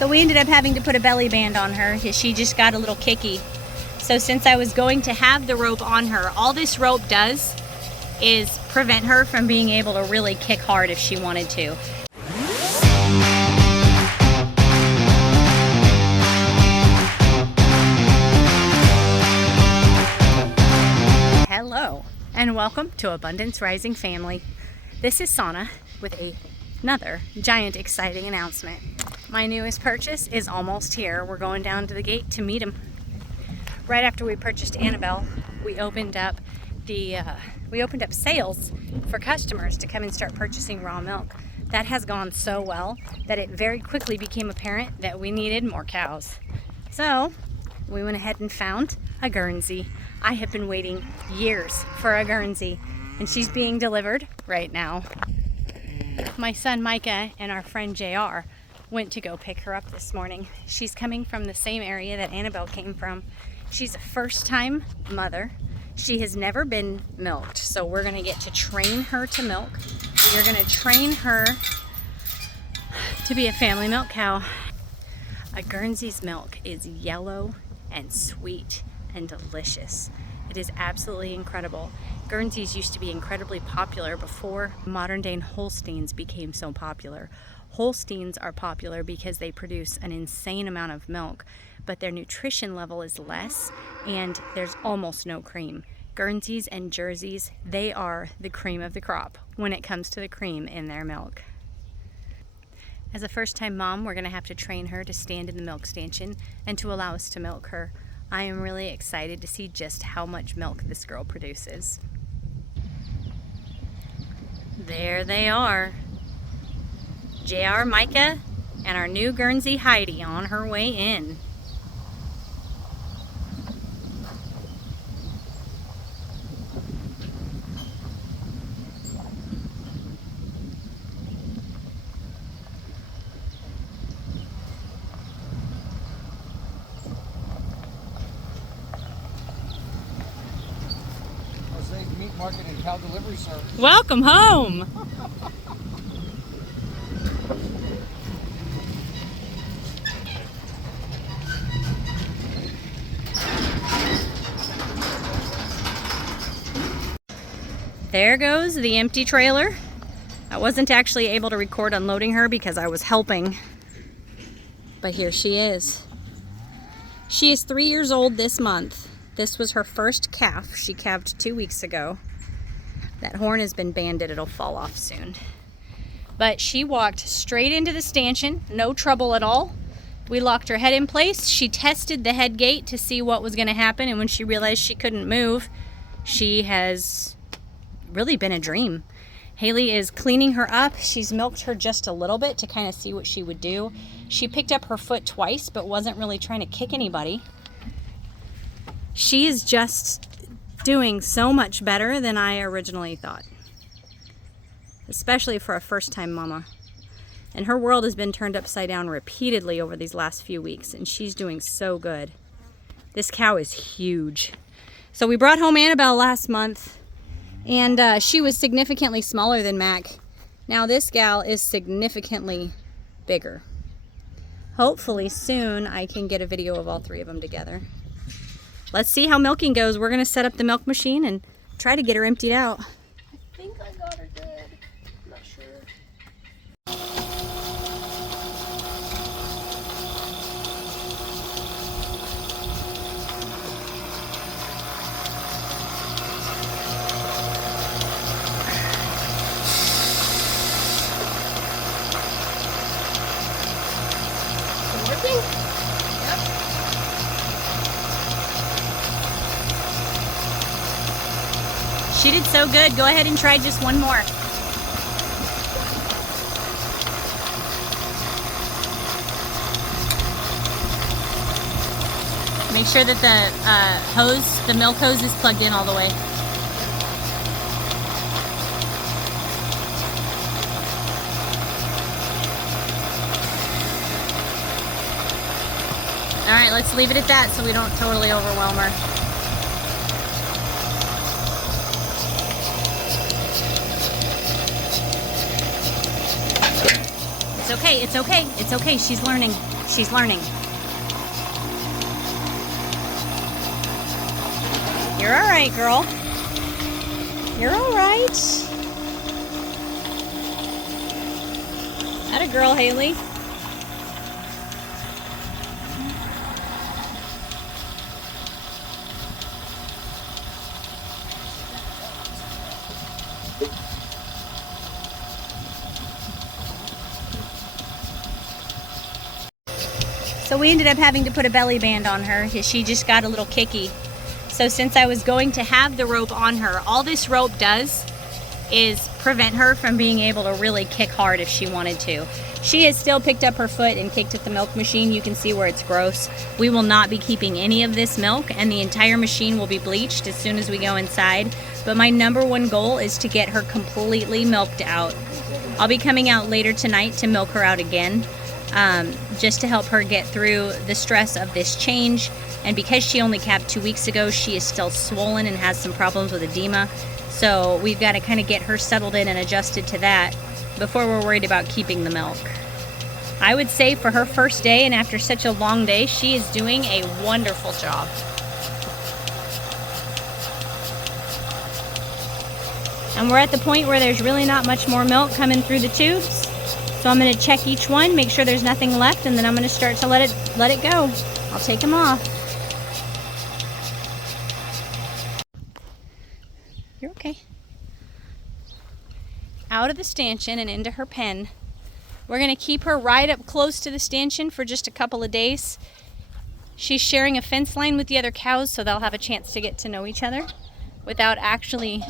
So we ended up having to put a belly band on her because she just got a little kicky. So since I was going to have the rope on her, all this rope does is prevent her from being able to really kick hard if she wanted to. Hello and welcome to Abundance Rising Family. This is Sana with another giant exciting announcement. My newest purchase is almost here. We're going down to the gate to meet him. Right after we purchased Annabelle, we opened up sales for customers to come and start purchasing raw milk. That has gone so well that it very quickly became apparent that we needed more cows. So we went ahead and found a Guernsey. I have been waiting years for a Guernsey, and she's being delivered right now. My son Micah and our friend JR went to go pick her up this morning. She's coming from the same area that Annabelle came from. She's a first-time mother. She has never been milked, so we're gonna get to train her to milk. We are gonna train her to be a family milk cow. A Guernsey's milk is yellow and sweet and delicious. It is absolutely incredible. Guernseys used to be incredibly popular before modern-day Holsteins became so popular. Holsteins are popular because they produce an insane amount of milk, but their nutrition level is less and there's almost no cream. Guernseys and Jerseys, they are the cream of the crop when it comes to the cream in their milk. As a first-time mom, we're gonna have to train her to stand in the milk stanchion and to allow us to milk her. I am really excited to see just how much milk this girl produces. There they are. JR, Micah, and our new Guernsey Heidi on her way in. Meat market and cow delivery service. Welcome home! There goes the empty trailer. I wasn't actually able to record unloading her because I was helping, but here she is. She is 3 years old this month. This was her first calf. She calved 2 weeks ago. That horn has been banded. It'll fall off soon. But she walked straight into the stanchion, no trouble at all. We locked her head in place. She tested the head gate to see what was going to happen, and when she realized she couldn't move, she has really been a dream. Haley is cleaning her up. She's milked her just a little bit to kind of see what she would do. She picked up her foot twice, but wasn't really trying to kick anybody. She is just doing so much better than I originally thought, especially for a first-time mama. And her world has been turned upside down repeatedly over these last few weeks, and she's doing so good. This cow is huge. So we brought home Annabelle last month, and she was significantly smaller than Mac. Now this gal is significantly bigger. Hopefully soon I can get a video of all three of them together. Let's see how milking goes. We're gonna set up the milk machine and try to get her emptied out. I think I got her good. I'm not sure. Is it working? Yep. She did so good. Go ahead and try just one more. Make sure that the milk hose is plugged in all the way. All right, let's leave it at that so we don't totally overwhelm her. It's okay, it's okay, it's okay. She's learning. She's learning. You're all right, girl. You're all right. Atta girl, Haley. So we ended up having to put a belly band on her because she just got a little kicky. So since I was going to have the rope on her, all this rope does is prevent her from being able to really kick hard if she wanted to. She has still picked up her foot and kicked at the milk machine. You can see where it's gross. We will not be keeping any of this milk, and the entire machine will be bleached as soon as we go inside. But my number one goal is to get her completely milked out. I'll be coming out later tonight to milk her out again. Just to help her get through the stress of this change. And because she only calved 2 weeks ago, she is still swollen and has some problems with edema. So we've got to kind of get her settled in and adjusted to that before we're worried about keeping the milk. I would say for her first day and after such a long day, she is doing a wonderful job. And we're at the point where there's really not much more milk coming through the tubes. So I'm going to check each one, make sure there's nothing left, and then I'm going to start to let it go. I'll take them off. You're okay. Out of the stanchion and into her pen. We're going to keep her right up close to the stanchion for just a couple of days. She's sharing a fence line with the other cows, so they'll have a chance to get to know each other without actually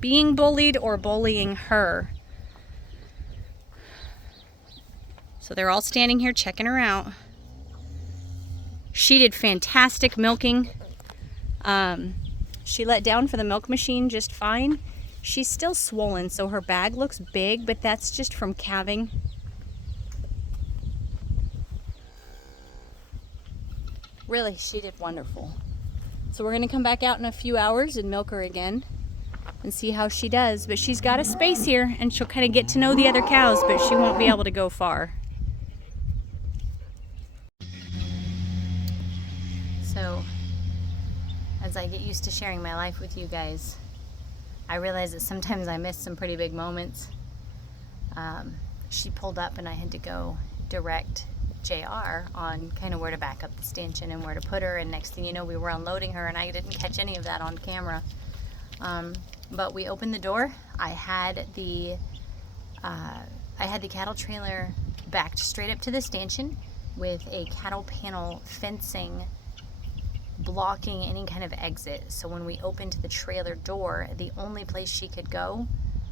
being bullied or bullying her. So they're all standing here checking her out. She did fantastic milking. She let down for the milk machine just fine. She's still swollen, so her bag looks big, but that's just from calving. Really, she did wonderful. So we're gonna come back out in a few hours and milk her again and see how she does. But she's got a space here and she'll kind of get to know the other cows, but she won't be able to go far. So, as I get used to sharing my life with you guys, I realize that sometimes I miss some pretty big moments. She pulled up and I had to go direct JR on kind of where to back up the stanchion and where to put her, and next thing you know we were unloading her and I didn't catch any of that on camera. But we opened the door. I had the cattle trailer backed straight up to the stanchion with a cattle panel fencing blocking any kind of exit. So when we opened the trailer door, the only place she could go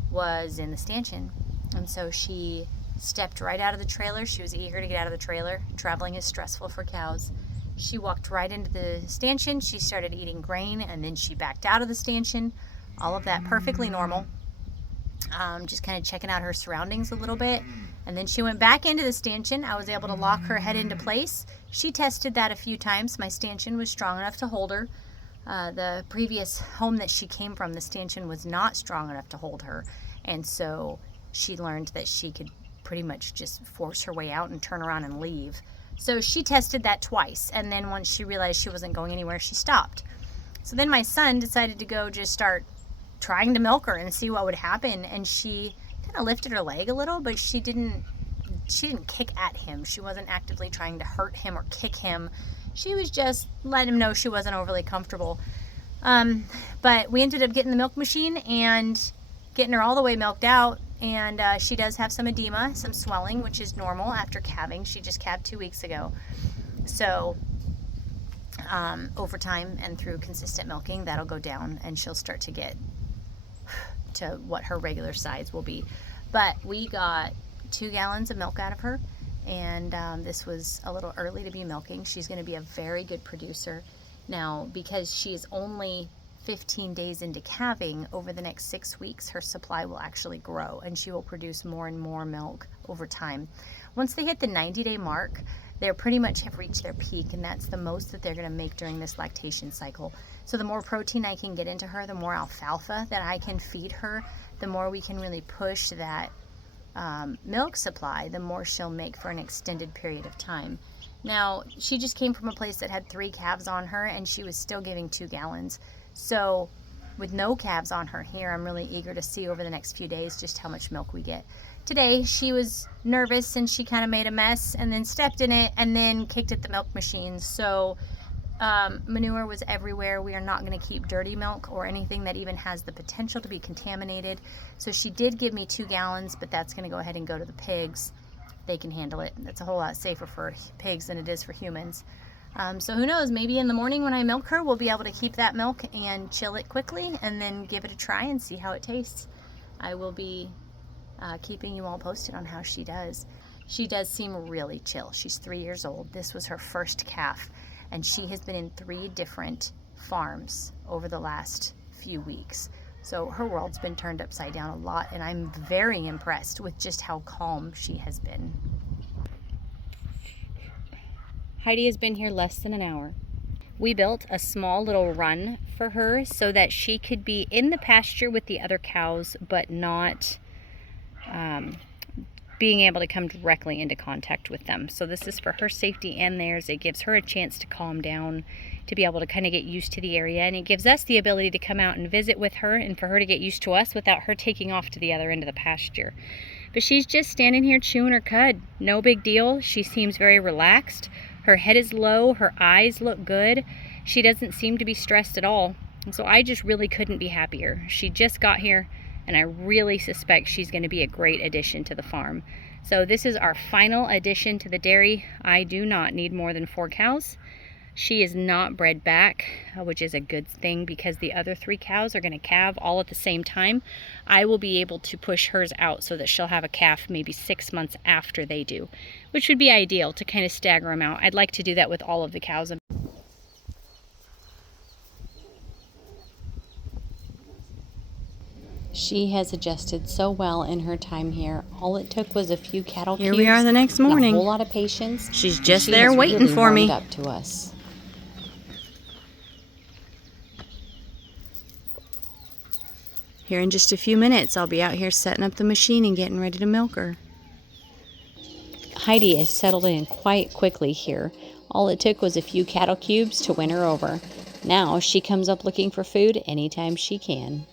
was in the stanchion. And so she stepped right out of the trailer. She was eager to get out of the trailer. Traveling is stressful for cows. She walked right into the stanchion. She started eating grain, and then she backed out of the stanchion. All of that perfectly normal. Just kind of checking out her surroundings a little bit. And then she went back into the stanchion. I was able to lock her head into place. She tested that a few times. My stanchion was strong enough to hold her. The previous home that she came from, the stanchion was not strong enough to hold her. And so she learned that she could pretty much just force her way out and turn around and leave. So she tested that twice. And then once she realized she wasn't going anywhere, she stopped. So then my son decided to go just start trying to milk her and see what would happen. And she kind of lifted her leg a little, but she didn't kick at him. She wasn't actively trying to hurt him or kick him. She was just letting him know she wasn't overly comfortable. But we ended up getting the milk machine and getting her all the way milked out. And she does have some edema, some swelling, which is normal after calving. She just calved 2 weeks ago. So over time and through consistent milking, that'll go down and she'll start to get to what her regular size will be. But we got 2 gallons of milk out of her, and this was a little early to be milking. She's going to be a very good producer. Now, because she is only 15 days into calving, over the next 6 weeks her supply will actually grow and she will produce more and more milk over time. Once they hit the 90-day mark, they pretty much have reached their peak, and that's the most that they're going to make during this lactation cycle. So the more protein I can get into her, the more alfalfa that I can feed her, the more we can really push that milk supply, the more she'll make for an extended period of time. Now, she just came from a place that had 3 calves on her, and she was still giving 2 gallons. So with no calves on her here, I'm really eager to see over the next few days just how much milk we get. Today, she was nervous and she kind of made a mess and then stepped in it and then kicked at the milk machine. So manure was everywhere. We are not going to keep dirty milk or anything that even has the potential to be contaminated. So she did give me 2 gallons, but that's going to go ahead and go to the pigs. They can handle it. That's a whole lot safer for pigs than it is for humans. So who knows, maybe in the morning when I milk her, we'll be able to keep that milk and chill it quickly and then give it a try and see how it tastes. I will be keeping you all posted on how she does. She does seem really chill. She's 3 years old. This was her first calf, and she has been in 3 different farms over the last few weeks. So her world's been turned upside down a lot, and I'm very impressed with just how calm she has been. Heidi has been here less than an hour. We built a small little run for her so that she could be in the pasture with the other cows, but not being able to come directly into contact with them. So this is for her safety and theirs. It gives her a chance to calm down, to be able to kind of get used to the area, and it gives us the ability to come out and visit with her and for her to get used to us without her taking off to the other end of the pasture. But she's just standing here chewing her cud. No big deal. She seems very relaxed. Her head is low. Her eyes look good. She doesn't seem to be stressed at all. And so I just really couldn't be happier. She just got here, and I really suspect she's going to be a great addition to the farm. So this is our final addition to the dairy. I do not need more than 4 cows. She is not bred back, which is a good thing because the other 3 cows are going to calve all at the same time. I will be able to push hers out so that she'll have a calf maybe 6 months after they do, which would be ideal to kind of stagger them out. I'd like to do that with all of the cows. She has adjusted so well in her time here. All it took was a few cattle cubes. Here we are the next morning. A whole lot of patience. She's just She there has waiting really for me. warmed up to us. Here in just a few minutes, I'll be out here setting up the machine and getting ready to milk her. Heidi has settled in quite quickly here. All it took was a few cattle cubes to win her over. Now she comes up looking for food anytime she can.